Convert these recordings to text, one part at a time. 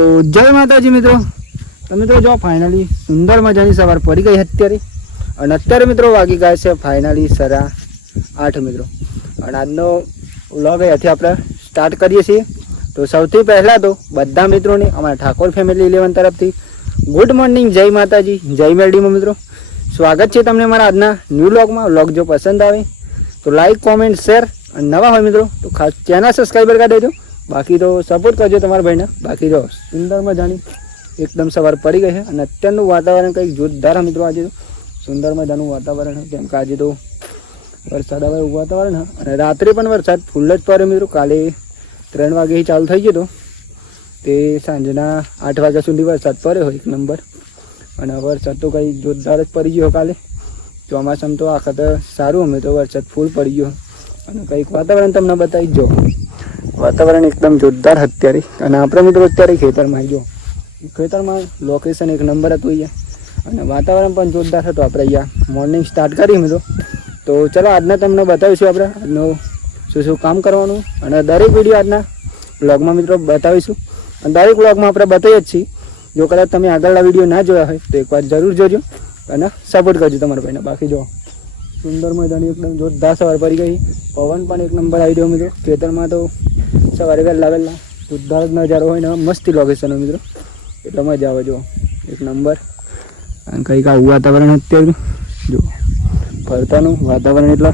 તો જય માતાજી મિત્રો. તો મિત્રો જો ફાઇનલી સુંદર મજાની સવાર પડી ગઈ અત્યારે, અને અત્યારે મિત્રો વાગી ગયા છે ફાઇનલી 8:30 મિત્રો. અને આજનો વ્લોગ અહીંયાથી આપણે સ્ટાર્ટ કરીએ છીએ. તો સૌથી પહેલાં તો બધા મિત્રોને અમારા ઠાકોર ફેમિલી 11 તરફથી ગુડ મોર્નિંગ, જય માતાજી, જય મેરડીમાં મિત્રો. સ્વાગત છે તમને અમારા આજના ન્યૂ વ્લોગમાં. વ્લોગ જો પસંદ આવે તો લાઈક, કોમેન્ટ, શેર, અને નવા હોય મિત્રો તો ખાસ ચેનલ સબસ્ક્રાઈબર કરી દેજો. બાકી તો સપોર્ટ કરજો તમારા ભાઈને. બાકી જો સુંદર મજાની એકદમ સવાર પડી ગઈ છે, અને અત્યારનું વાતાવરણ કંઈક જોરદાર મિત્રો. આજે તો સુંદર મજાનું વાતાવરણ છે, કેમ કે આજે તો વરસાદ આવે એવું વાતાવરણ છે, અને રાત્રે પણ વરસાદ ફૂલ જ પડે મિત્રો. કાલે 3 વાગ્યાથી ચાલુ થઈ ગયો હતો, તે સાંજના 8 વાગ્યા સુધી વરસાદ પડ્યો હોય એક નંબર. અને વરસાદ તો કંઈ જોરદાર જ પડી ગયો કાલે. ચોમાસામાં તો આખા તો સારું, અમે તો વરસાદ ફૂલ પડી ગયો. અને કંઈક વાતાવરણ તમને બતાવી જો, વાતાવરણ એકદમ જોરદાર અત્યારે. અને આપણે મિત્રો અત્યારે ખેતરમાં જો, ખેતરમાં લોકેશન એક નંબર હતું અહીંયા, અને વાતાવરણ પણ જોરદાર હતું. આપણે અહીંયા મોર્નિંગ સ્ટાર્ટ કરી મિત્રો. તો ચલો આજના તમને બતાવીશું આપણે આજનું શું કામ કરવાનું, અને દરેક વિડીયો આજના બ્લોગમાં મિત્રો બતાવીશું. અને દરેક બ્લોગમાં આપણે બતાવીએ જ છીએ. જો કદાચ તમે આગળના વિડીયો ના જોયા હોય તો એકવાર જરૂર જોજો અને સપોર્ટ કરજો તમારા ભાઈને. બાકી જો સુંદર મજાની એકદમ જોરદાર સવાર પડી ગઈ, પવન પણ એક નંબર આવી રહ્યો મિત્રો. ખેતરમાં તો સવારે વહેલા જોરદાર જ નજારો હોય ને મસ્તી લોકેશન હોય મિત્રો, એટલે મજા આવે જો એક નંબર. અને કંઈક આવું વાતાવરણ અત્યારે જો ફરતાનું વાતાવરણ, એટલે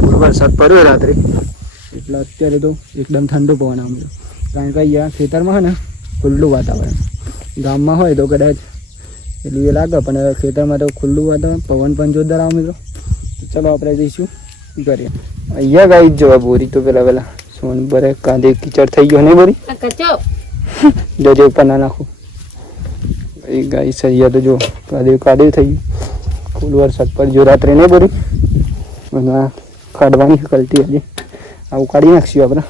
પૂરો વરસાદ પડ્યો રાત્રે, એટલે અત્યારે તો એકદમ ઠંડુ પવન આવે મિત્રો. કારણ કે અહીંયા ખેતરમાં હોય ને ખુલ્લું વાતાવરણ, ગામમાં હોય તો કદાચ એટલું એ લાગે, પણ ખેતરમાં તો ખુલ્લું વાતાવરણ, પવન પણ જોરદાર આવે મિત્રો. ચલો આપણે જઈશું કરીએ. અહીંયા ગાઈ જોવા બોરી તો પેલા સોન બરે કાંદે કીચડ થઈ ગયો નહીં બોરી જોજો ઉપર ના નાખો એ ગાઈ સૈયા તો જો કાદે થઈ ગયું. ફૂલ વરસાદ પડ્યો રાત્રે નહીં બોરી, અને કાઢવાની કલટી હજી આવું કાઢી નાખશું આપણે.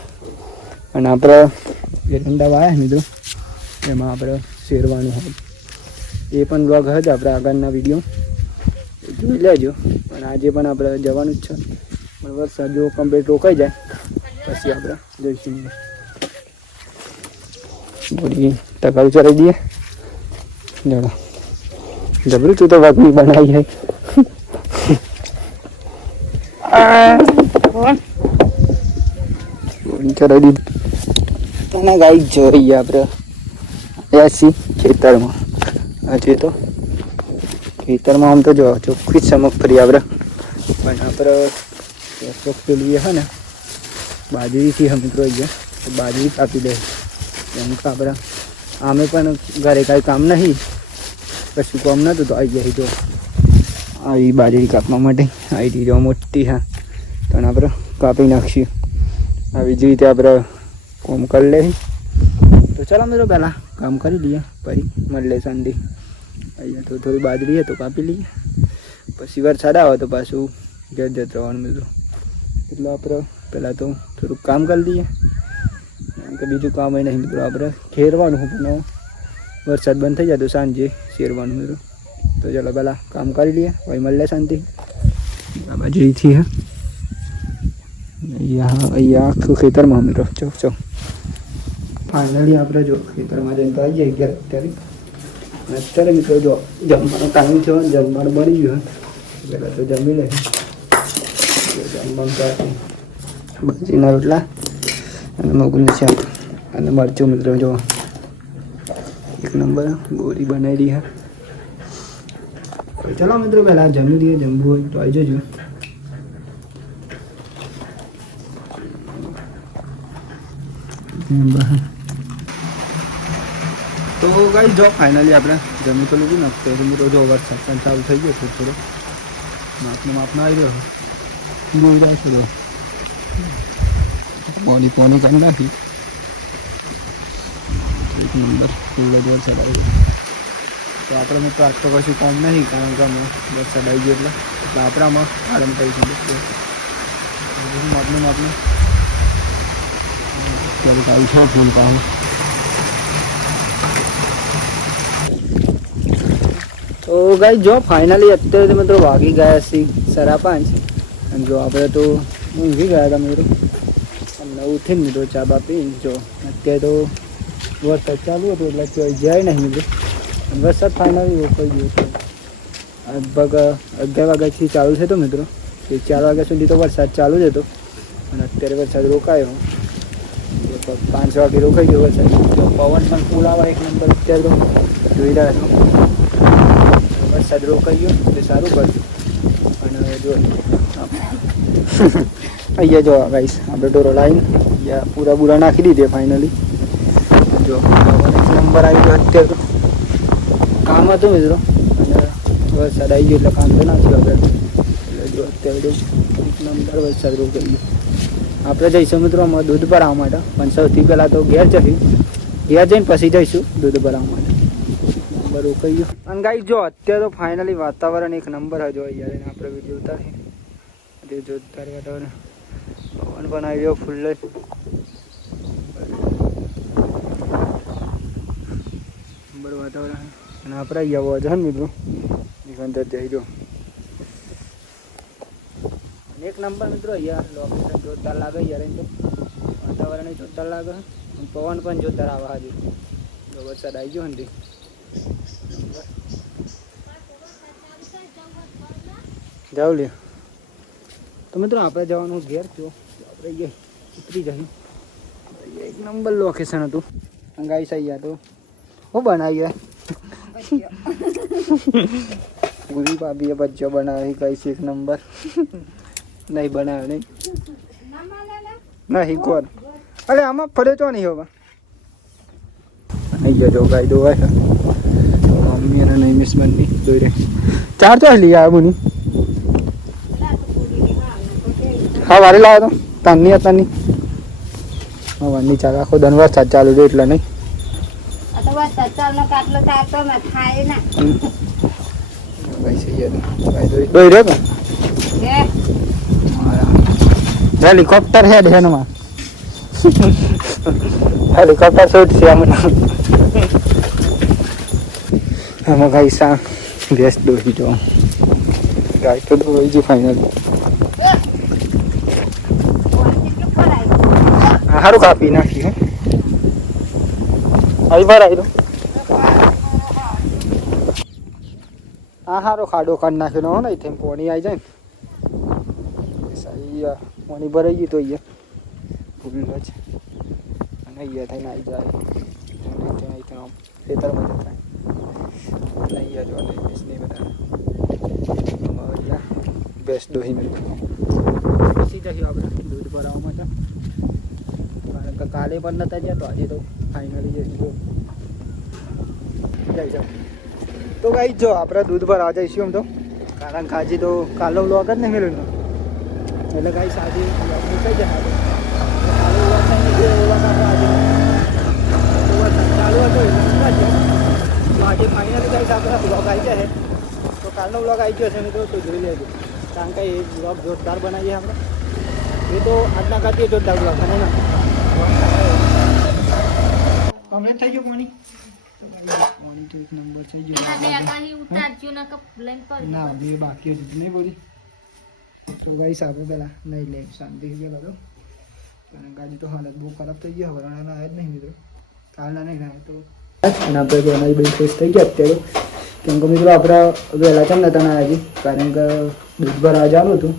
અને આપણે એરંડા વાયા મિત્રો, એમાં આપણે શેરવાનું હોય એ પણ બ્લોગ હશે આપણે આગળના વિડીયો જોઈ લેજો. અને આજે પણ આપણે જવાનું જ છે, પણ વરસાદ જો કમ્પ્લીટ રોકાઈ જાય પછી આપણે જઈશું. બોરી ટકાઉ ચલાવી દઈએ. જડો જબરું તું તો વાગની બનાવી જાય. બોરી ચલાવી દીધી. અને ગાઈ જોઈએ આપણે આવ્યા છીએ ખેતરમાં. આજે તો ખેતરમાં આમ તો જો ચોખ્ખી ચમક ફરી આપણે, પણ આપણે ચોખ્ખેલી છે ને બાજરીથી મિત્રો અહીંયા બાજરી કાપી દે. એમ કે આપણે આમે પણ ઘરે કાંઈ કામ નહીં, કશું કામ નહોતું તો આવી જાય તો આવી બાજરી કાપવા માટે આવી જો મોટી. હા તો આપણે કાપી નાખીએ. આવી જ રીતે આપણે કામ કરી લઈએ. તો ચાલો મિત્રો પહેલાં કામ કરી લઈએ, પછી મળે શાંતિ. અહીંયા તો થોડી બાજરી છે તો કાપી લઈએ, પછી વરસાદ આવે તો પાછું ઘેર જત રહેવાનું મિત્રો. એટલે આપણે પહેલાં તો થોડુંક કામ કરી લઈએ, કારણ કે બીજું કામ એ નહીં મિત્રો. આપણે ખેરવાનું પણ વરસાદ બંધ થઈ જાય તો સાંજે શેરવાનું મિત્રો. તો ચાલો પહેલાં કામ કરી લઈએ, પછી મળે શાંતિ. આ બાજરીથી હે અહીંયા આખું ખેતરમાં મિત્રો. ચો ફાઇનલી આપણે જો ખેતરમાં જઈને તો આવી જાય ઘેર અત્યારે. અત્યારે મિત્રો જો જમવાનો ટાઈમ થયો, જમવાનું બની ગયું. પહેલાં તો જમી લે જમવાનું, બાજરીના રોટલા અને મગનું શાક અને મરચું મિત્રો. જો એક નંબર બોરી બનાવી હા. ચલો મિત્રો પહેલાં જમી લઈએ, જમવું હોય તો આવી જજો. તો ગાઈ જો ફાઇનલી આપણે જમી તો લીધું ને. અત્યારે મિત્રો જો વરસાદ પણ ચાલુ થઈ ગયો થોડો માપનો આવી રહ્યો. જાય છે તો પોની કરી નાખી. એક નંબર ફૂલ જ વરસાદ આવી ગયો. તો આપણે મિત્રો આજ તો કશું કામ નહીં, કારણ કે અમે વરસાદ આવી ગયો એટલે આપણે આમાં આરામ કરીશું. માપનું ત્યારે આવી છે ફૂલ પાહું. તો ગાઈ જો ફાઇનલી અત્યારે તો મિત્રો વાગી ગયા છે 5:30. અને જો આપણે તો ઊંઘી ગયા હતા મિત્રો. અમને ઉઠીને મિત્રો ચા બા પીને જો અત્યારે તો વરસાદ ચાલુ હતો એટલે ચોઈ જાય નહીં મિત્રો. વરસાદ ફાઇનલી રોકાઈ ગયો છે. લગભગ 11 વાગ્યાથી ચાલુ છે તો મિત્રો, તે 4 વાગ્યા સુધી તો વરસાદ ચાલુ જ હતો અને અત્યારે વરસાદ રોકાયો. 5 વાગે રોકાઈ ગયો વરસાદ. પવન પણ ફૂલ આવે એક નંબર અત્યારે તો જોઈ રહ્યા છો. વરસાદ રોકાઈ ગયો એટલે સારું પડ્યું. અને જો અહીંયા જો ગાઈસ આપણે ડોરો લાવીને અહીંયા પૂરા બુરા નાખી દીધે ફાઇનલી. જો નંબર આવી ગયો અત્યારે તો. કામ હતું મિત્રો અને વરસાદ આવી ગયો એટલે કામ તો ના થયું આપણે. એટલે જો અત્યારે તો એક નંબર વરસાદ રોકાઈ ગયો. આપણે જઈશું મિત્રો આમાં દૂધ ભરાવવા માટે, પણ સૌથી પહેલાં તો ઘેર જઈશું. ઘેર જઈને પછી જઈશું દૂધ ભરાવવા માટે. નંબર રોકાઈ ગયો. અને ગાઈ જો અત્યારે તો ફાઇનલી વાતાવરણ એક નંબર હજો યાર. એને આપણે વિડીયો ઉતારી તે જોતા વાતાવરણ પવન પણ આવી ગયો ફૂલ જ. નંબર વાતાવરણ અને આપણે અહીંયા વજન મિત્રો અંદર જઈ જો એક નંબર મિત્રો. અહીંયા લોકેશન જોરદાર લાગે યાર. એમ તો વાતાવરણ જોરદાર લાગે, પવન પણ જોરદાર આવે. હાજી વરસાદ આવી ગયો ને જાવ લે. તો મિત્રો આપણે જવાનું ઘેર છો. આપણે અહીંયા ઉતરી જઈએ. એક નંબર લોકેશન હતું. ગાઈસ અહીંયા તો હું બનાવીએ પૂરી ભાભીએ બચ્ચો બનાવી કઈ એક નંબર. નહીં બનાવ્યો નહીં નહીં કોણ. અરે આમાં ફરે તો નહીં હવે. અહીંયા જો ગાય દોવા છે મમ્મી અને નહીં મિસ બનની દોઈ રહી. ચાર તો લઈ આવ્યા બની. હા વારી લાવ્યો તો તાનની હતા. હા વારની ચાલ આખો દન વરસાદ ચાલુ છે એટલે નહીં. હેલિકોપ્ટર હેડ હે નમાં હેલિકોપ્ટર શૂટ છે આમાં ગાઈ સા ગેસ દોરી જો ગાય તો દોઈ ગઈ ફાઇનલી. સારું કાપી નાખી હે આવી ભરાઈ દો. હા સારો ખાડો કાઢ નાખેલો હો ને. અહીંથી પોણી આવી જાય ને સારી પાણી ભરાઈ ગયું તો અહીંયા ફૂલ જ. અને અહીંયા થઈને આવી જાય ખેતરમાં જતા અહીંયા જોવા બેસ નહીં બધા અહીંયા બેસ દોહી મેળવું બેસી જશું આપણે દૂધ ભરાવવા માટે. કારણ કે કાલે પણ નતા ગયા તો આજે તો ફાઇનલી જઈશું. જઈ જાઓ તો ગાઈ જો આપણે દૂધ ભરાવા જઈશું એમ તો. કારણ કે આજે તો કાલો વ્લોગ જ નહીં મેળવ્યો એટલે ગાઈ આજે કઈ જતા ચાલુ હતો આજે ફાઇનલી ગાઈસ આપણા બ્લોગ આવી જાય તો કાલનો બ્લોગ આવી ગયો છે મિત્રો તો જોઈ લેજો. કારણ કે એ બ્લોગ જોરદાર બનાવીએ આપણે. એ તો આજના કરતી જોરદાર બ્લોગ બને ને કમ્પ્લીટ થઈ ગયો પાણી. પાણી તો એક નંબર થઈ ગયો. ના બે બાકી જ નહીં બોલી. તો ગાઈસ આપણે પહેલાં નહીં લે શાંતિ ગયેલા તો. કારણ કે આજે તો હાલત બહુ ખરાબ થઈ ગઈ. હવરાણા આવ્યા જ નહીં મિત્રો. કાલના નહીં ના તો અને આપણે તો અમારી બધી ફ્રેશ થઈ ગયા અત્યારે. કેમ કે મિત્રો આપણે વહેલા ચમ નતા ના હજી. કારણ કે દૂધ ભરાવા જવાનું હતું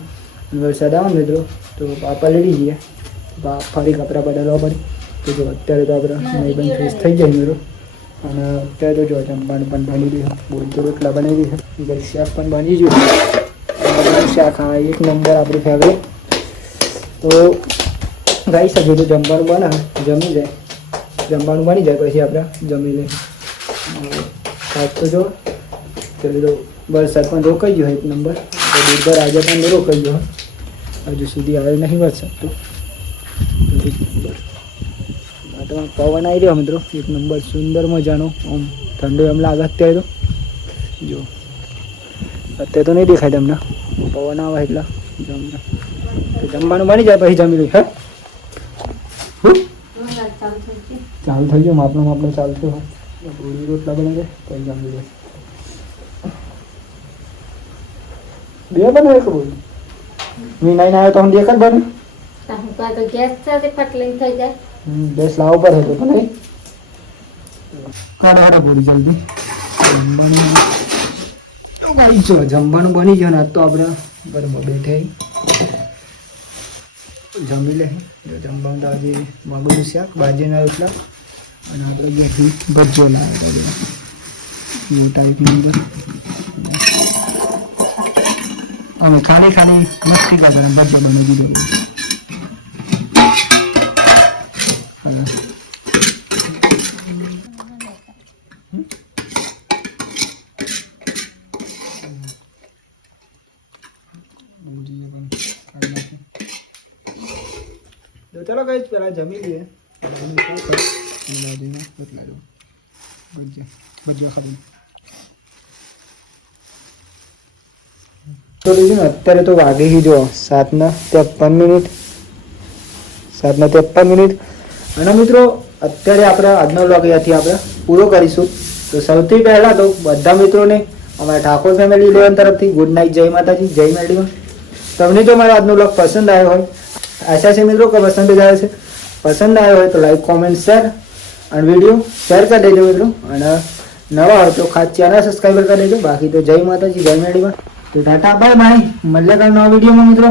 અને વરસાદ આવે મિત્રો તો પાપા લડી ગયા. ફરી કપડાં બદલવા પડે. તો જો અત્યારે તો આપણે અમારી બધી ફ્રેશ થઈ જાય મિત્રો. અને અત્યારે તો જો જમવાનું પણ બની રહ્યું. બોલતો રોટલા બનાવી છે. ઘરે શાક પણ બની ગયું. શાક હા એક નંબર આપણી ફેવરેટ. તો ગાઈ શકે તો જમવાનું બનાવે જમી જાય. જમવાનું બની જાય પછી આપણે જમી લઈએ. આજ તો જો પેલું તો વરસાદ પણ રોકાઈ ગયો એક નંબર. તો દૂધ ભર આજે પણ રોકાઈ ગયો. હજુ સુધી આવે નહીં વરસાદ તો એક નંબર. તમારે પવન આવી રહ્યો મિત્રો એક નંબર સુંદર મજાનો. આમ ઠંડો એમ લાગે અત્યારે તો. જો અત્યારે તો નહીં દેખાય તમને પવન આવે એટલા જમવાનું બની જાય પછી જમી લઈએ. હે ચાલુ થઈ ગયો માપનો ચાલતો હોય. પૂરી રોટલા બનાવે પછી જમી લે. બે બનાવે કે બોલ મીનાઈ ના આવ્યો તો એક જ બને. ગેસ લાવવો પડે તો નહીં કાઢો પૂરી જલ્દી જમવાનું તો ભાઈ જો જમવાનું બની ગયું ને આજ તો આપણે બરાબર બેઠે જમી લે જમવાનું તો આજે મગનું શાક બાજરીના રોટલા અને આપણે જે ભજીયો લાવ્યા ટાઈપની અંદર અમે ખાલી ખાલી મસ્તી કરતા ભજીયો બની દીધું તો ચલો કઈ પેલા જમી લઈએ તો બીજું ને અત્યારે તો વાગી જો 7:53 7:53 અને મિત્રો અત્યારે આપણે આજનો વ્લોગ અહીંયાથી આપણે પૂરો કરીશું તો સૌથી પહેલાં તો બધા મિત્રોને અમારા ઠાકોર ફેમિલી 11 તરફથી ગુડ નાઇટ, જય માતાજી, જય મેરડીમાં. તમને જો મારો આજનો વ્લોગ પસંદ આવ્યો હોય, આશા છે મિત્રો કે પસંદ જ આવે છે. પસંદ આવ્યો હોય તો લાઈક, કોમેન્ટ, શેર અને વિડીયો શેર કરી દેજો મિત્રો. અને નવા હોય તો ખાસ ચેનલ સબસ્ક્રાઈબર કરી દેજો. બાકી તો જય માતાજી, જય મેરડીમાં. તો ટાટા બાય બાય, મળીએ કાલ નવા વિડીયોમાં મિત્રો.